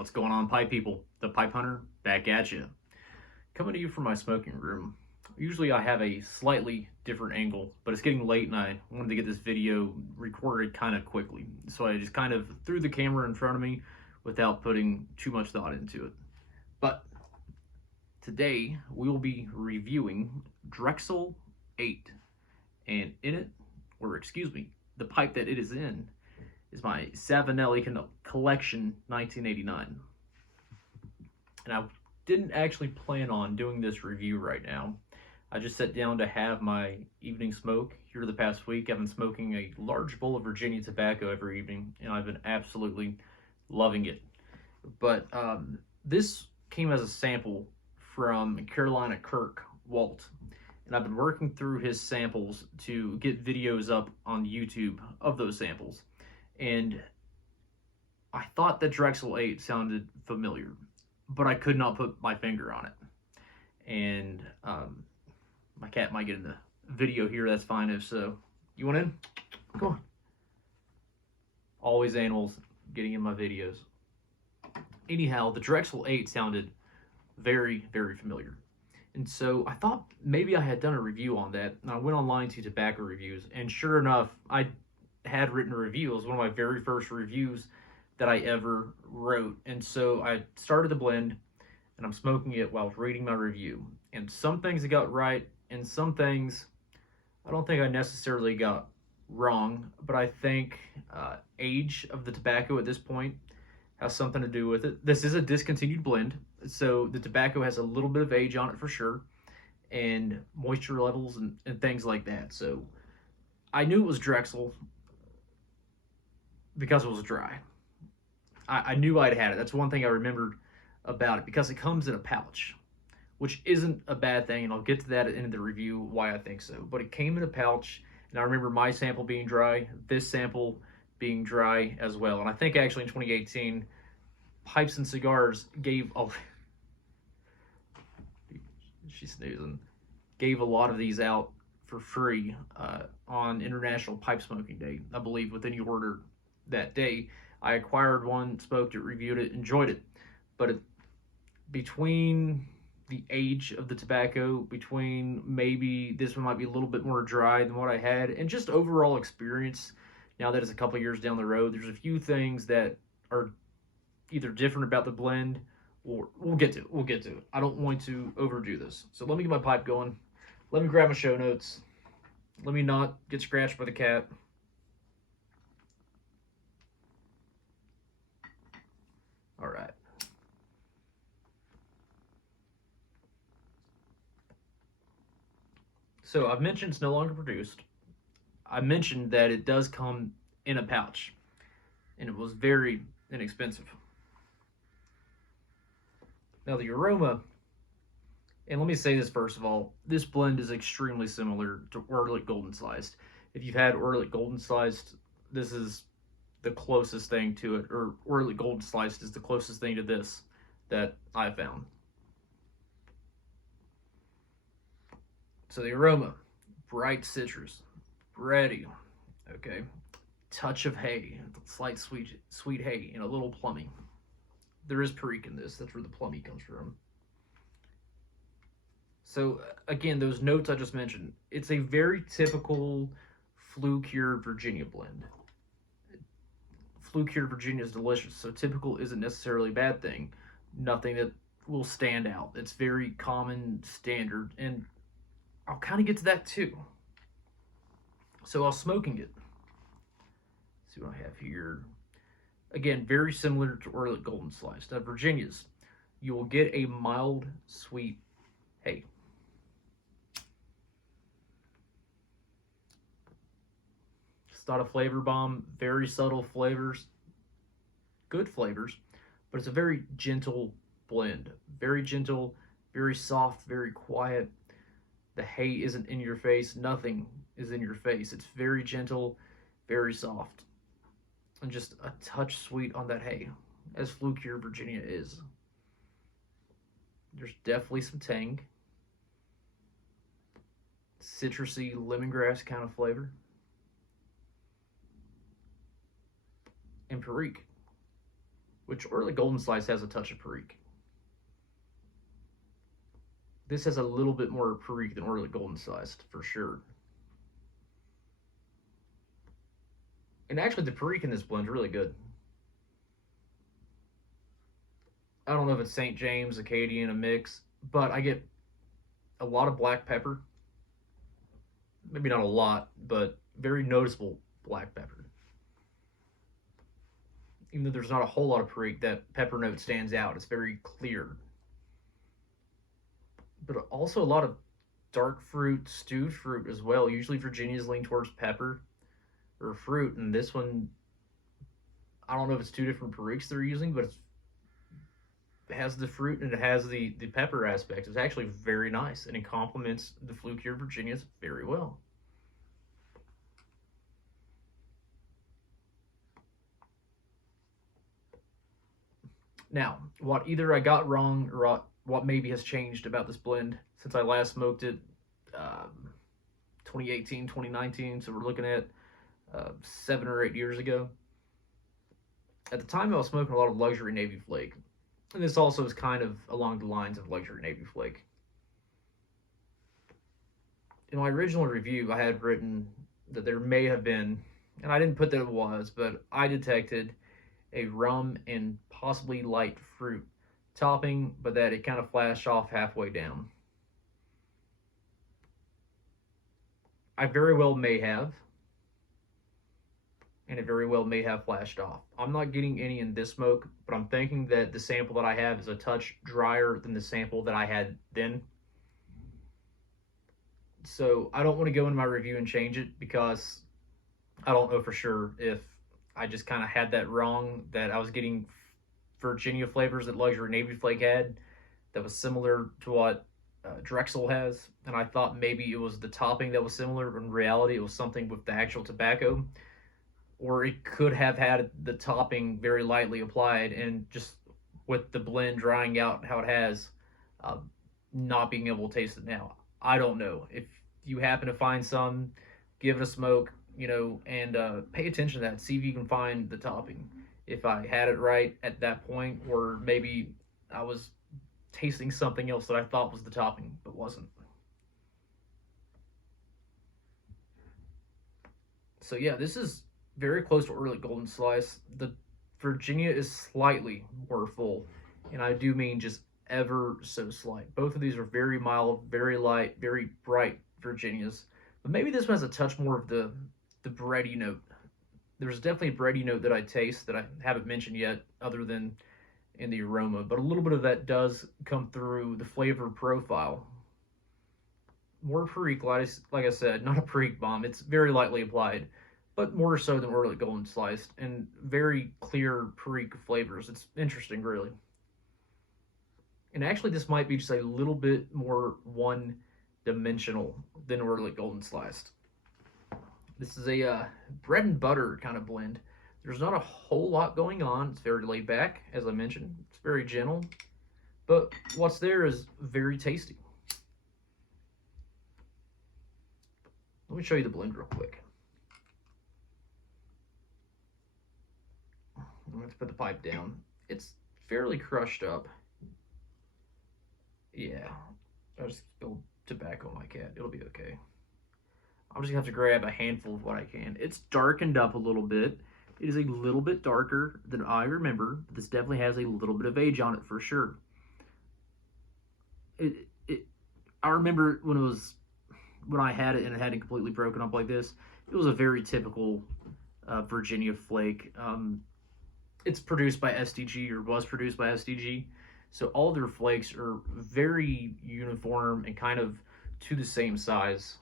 What's going on, pipe people? The Pipe Hunter back at you. Coming to you from my smoking room. Usually I have a slightly different angle, but it's getting late and I wanted to get this video recorded kind of quickly. So I just kind of threw the camera in front of me without putting too much thought into it. But today we will be reviewing Drexel VIII. And in it, or excuse me, the pipe that it is in is my Savinelli Collection 1989. And I didn't actually plan on doing this review right now. I just sat down to have my evening smoke. Here the past week, I've been smoking a large bowl of Virginia tobacco every evening, and I've been absolutely loving it. But this came as a sample from Carolina Kirk Walt, and I've been working through his samples to get videos up on YouTube of those samples. And I thought that Drexel VIII sounded familiar, but I could not put my finger on it. And my cat might get in the video here, that's fine if so. You want in? Come on. Always animals getting in my videos. Anyhow, the Drexel VIII sounded very, very familiar. And so I thought maybe I had done a review on that. And I went online to tobacco reviews, and sure enough, I had written a review. It was one of my very first reviews that I ever wrote. And so I started the blend, and I'm smoking it while reading my review. And some things I got right, and some things I don't think I necessarily got wrong, but I think age of the tobacco at this point has something to do with it. This is a discontinued blend, so the tobacco has a little bit of age on it for sure, and moisture levels and things like that. So I knew it was Drexel because it was dry. I knew I'd had it. That's one thing I remembered about it, because it comes in a pouch, which isn't a bad thing, and I'll get to that at the end of the review why I think so. But it came in a pouch, and I remember my sample being dry, this sample being dry as well. And I think actually in 2018, Pipes and Cigars gave a she's snoozing, gave a lot of these out for free on International Pipe Smoking Day. I believe with any order that day, I acquired one, smoked it, reviewed it, enjoyed it. But between the age of the tobacco, between maybe this one might be a little bit more dry than what I had, and just overall experience, now that it's a couple years down the road, there's a few things that are either different about the blend, or we'll get to it. I don't want to overdo this. So let me get my pipe going. Let me grab my show notes. Let me not get scratched by the cat. All right. So I've mentioned it's no longer produced. I mentioned that it does come in a pouch, and it was very inexpensive. Now the aroma, and let me say this first of all, this blend is extremely similar to Orlik Golden Sliced. If you've had Orlik Golden Sliced, this is the closest thing to it, or Orlik Golden Sliced is the closest thing to this that I found. So the aroma, bright citrus, bready, okay, touch of hay, slight sweet hay, and a little plummy. There is perique in this. That's where the plummy comes from. So again, those notes I just mentioned, it's a very typical flue-cured Virginia blend. Flue-cured Virginia is delicious, so typical isn't necessarily a bad thing. Nothing that will stand out. It's very common, standard, and I'll kind of get to that too. So I was smoking it. Let's see what I have here. Again, very similar to Orlik Golden Sliced. Now, Virginia's, you will get a mild, sweet hay. It's not a flavor bomb, very subtle flavors, good flavors, but it's a very gentle blend. Very gentle, very soft, very quiet. The hay isn't in your face, nothing is in your face. It's very gentle, very soft, and just a touch sweet on that hay, as flue-cured Virginia is. There's definitely some tang, citrusy lemongrass kind of flavor, and perique, which early golden slice has a touch of perique. This has a little bit more perique than early golden sliced, for sure. And actually, the perique in this blend is really good. I don't know if it's St. James, Acadian, a mix, but I get a lot of black pepper. Maybe not a lot, but very noticeable black pepper. Even though there's not a whole lot of perique, that pepper note stands out. It's very clear. But also a lot of dark fruit, stewed fruit as well. Usually Virginias lean towards pepper or fruit, and this one, I don't know if it's two different periques they're using, but it has the fruit and it has the pepper aspect. It's actually very nice, and it complements the flue-cured Virginias very well. Now, what either I got wrong or what maybe has changed about this blend since I last smoked it, 2018, 2019, so we're looking at 7 or 8 years ago. At the time, I was smoking a lot of luxury Navy flake, and this also is kind of along the lines of luxury Navy flake. In my original review, I had written that there may have been, and I didn't put that it was, but I detected a rum and possibly light fruit topping, but that it kind of flashed off halfway down. I very well may have, and it very well may have flashed off. I'm not getting any in this smoke, but I'm thinking that the sample that I have is a touch drier than the sample that I had then. So I don't want to go into my review and change it because I don't know for sure if I just kind of had that wrong, that I was getting Virginia flavors that luxury Navy flake had that was similar to what Drexel has, and I thought maybe it was the topping that was similar, but in reality it was something with the actual tobacco. Or it could have had the topping very lightly applied, and just with the blend drying out how it has, not being able to taste it now. I don't know. If you happen to find some, give it a smoke, and pay attention to that. See if you can find the topping. If I had it right at that point, or maybe I was tasting something else that I thought was the topping, but wasn't. So yeah, this is very close to early golden slice. The Virginia is slightly more full, and I do mean just ever so slight. Both of these are very mild, very light, very bright Virginias, but maybe this one has a touch more of the bready note. There's definitely a bready note that I taste that I haven't mentioned yet, other than in the aroma, but a little bit of that does come through the flavor profile. More perique, like I said, not a perique bomb. It's very lightly applied, but more so than early golden sliced, and very clear perique flavors. It's interesting, really. And actually, this might be just a little bit more one-dimensional than early golden sliced. This is a bread and butter kind of blend. There's not a whole lot going on. It's very laid back, as I mentioned. It's very gentle, but what's there is very tasty. Let me show you the blend real quick. Let's put the pipe down. It's fairly crushed up. Yeah, I just spilled tobacco on my cat. It'll be okay. I'm just gonna have to grab a handful of what I can. It's darkened up a little bit. It is a little bit darker than I remember, but this definitely has a little bit of age on it for sure. I remember when I had it and it hadn't completely broken up like this. It was a very typical Virginia flake. It's produced by SDG, or was produced by SDG, so all their flakes are very uniform and kind of to the same size,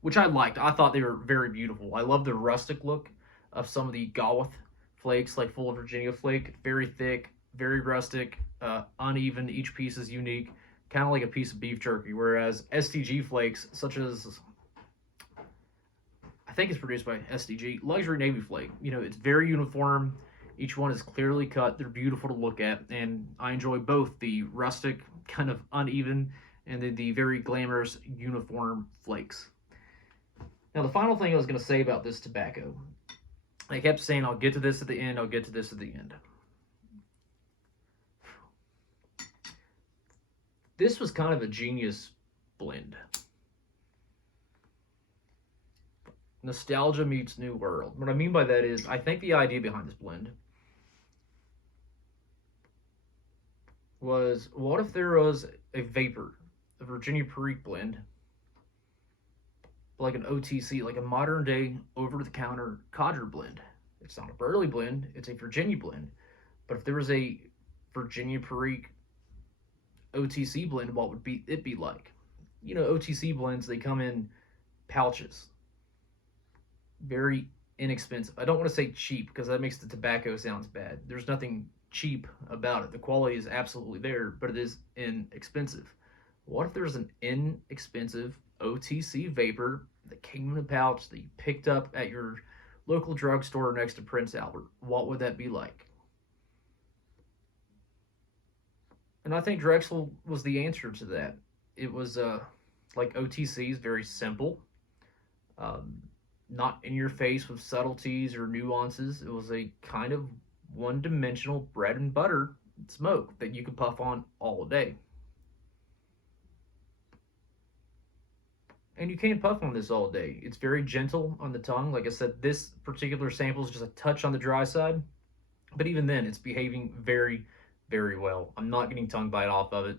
which I liked. I thought they were very beautiful. I love the rustic look of some of the Gawath flakes, like full Virginia flake. Very thick, very rustic, uneven. Each piece is unique, kind of like a piece of beef jerky. Whereas SDG flakes, such as, I think it's produced by SDG, Luxury Navy flake, it's very uniform. Each one is clearly cut. They're beautiful to look at, and I enjoy both the rustic, kind of uneven, and then the very glamorous, uniform flakes. Now, the final thing I was going to say about this tobacco I kept saying, I'll get to this at the end, I'll get to this at the end. This was kind of a genius blend. Nostalgia meets new world. What I mean by that is, I think the idea behind this blend was, what if there was a VaPer, a Virginia Perique blend, like an OTC, like a modern day over-the-counter codger blend. It's not a Burley blend, it's a Virginia blend. But if there was a Virginia Perique OTC blend, what would it be like? You know, OTC blends, they come in pouches. Very inexpensive. I don't want to say cheap because that makes the tobacco sounds bad. There's nothing cheap about it. The quality is absolutely there, but it is inexpensive. What if there's an inexpensive OTC VaPer that came in a pouch that you picked up at your local drugstore next to Prince Albert? What would that be like? And I think Drexel was the answer to that. It was like OTCs, very simple, not in your face with subtleties or nuances. It was a kind of one-dimensional bread and butter smoke that you could puff on all day. And you can't puff on this all day. It's very gentle on the tongue. Like I said, this particular sample is just a touch on the dry side, but even then, it's behaving very, very well. I'm not getting tongue bite off of it.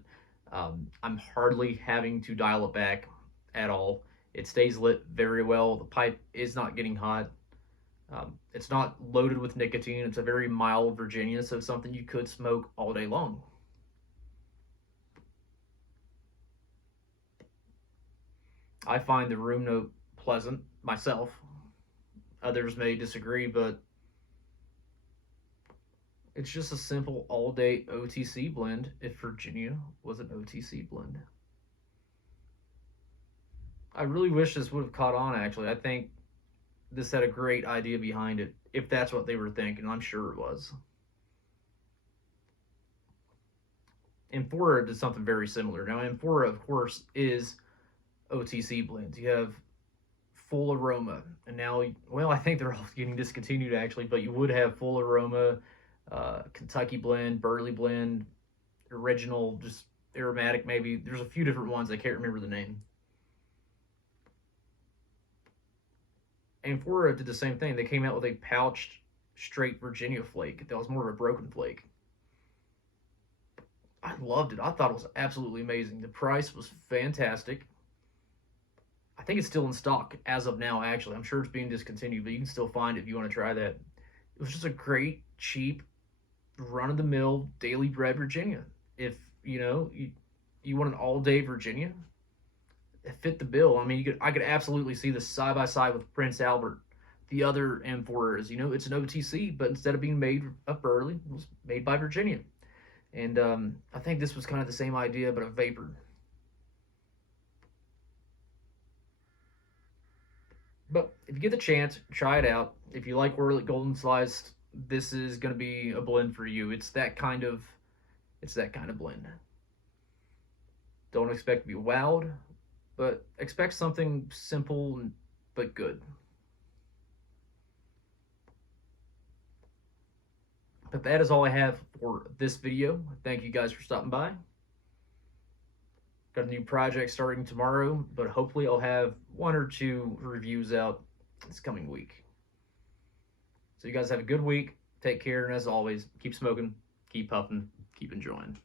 I'm hardly having to dial it back at all. It stays lit very well. The pipe is not getting hot. It's not loaded with nicotine. It's a very mild Virginia, so it's something you could smoke all day long. I find the room note pleasant myself. Others may disagree, but it's just a simple all-day OTC blend if Virginia was an OTC blend. I really wish this would have caught on, actually. I think this had a great idea behind it, if that's what they were thinking. I'm sure it was. Amphora did something very similar. Now, Amphora, of course, is OTC blends. You have full aroma, and now, well, I think they're all getting discontinued, actually, but you would have full aroma, Kentucky blend, Burley blend, original, just aromatic maybe. There's a few different ones. I can't remember the name. Amphora did the same thing. They came out with a pouched, straight Virginia flake. That was more of a broken flake. I loved it. I thought it was absolutely amazing. The price was fantastic. I think it's still in stock as of now, actually. I'm sure it's being discontinued, but you can still find it if you want to try that. It was just a great, cheap, run-of-the-mill, daily bread Virginia. If, you want an all-day Virginia, it fit the bill. I mean, I could absolutely see this side by side with Prince Albert. The other Amphoras, it's an OTC, but instead of being made up Burley, it was made by Virginia. And I think this was kind of the same idea, but a VaPer. But if you get the chance, try it out. If you like golden sliced, this is going to be a blend for you. It's that kind of blend. Don't expect to be wowed, but expect something simple but good. But that is all I have for this video. Thank you guys for stopping by. Got a new project starting tomorrow, but hopefully I'll have 1 or 2 reviews out this coming week. So you guys have a good week. Take care, and as always, keep smoking, keep puffing, keep enjoying.